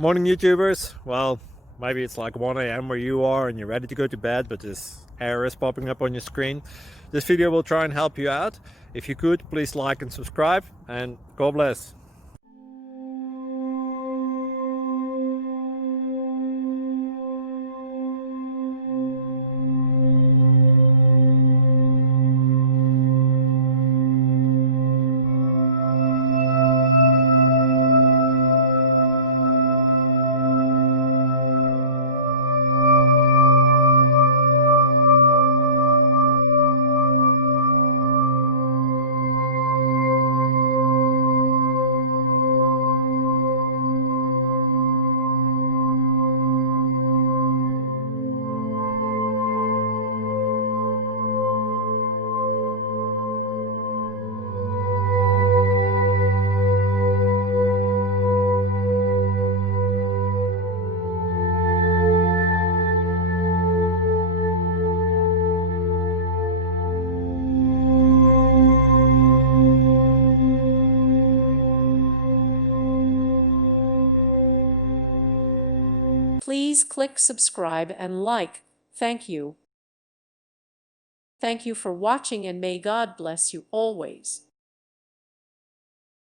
Morning, YouTubers. Well, maybe it's like 1 a.m. where you are and you're ready to go to bed, but this error is popping up on your screen. This video will try and help you out. If you could, please like and subscribe, and God bless. Please click subscribe and like. Thank you. Thank you for watching, and may God bless you always.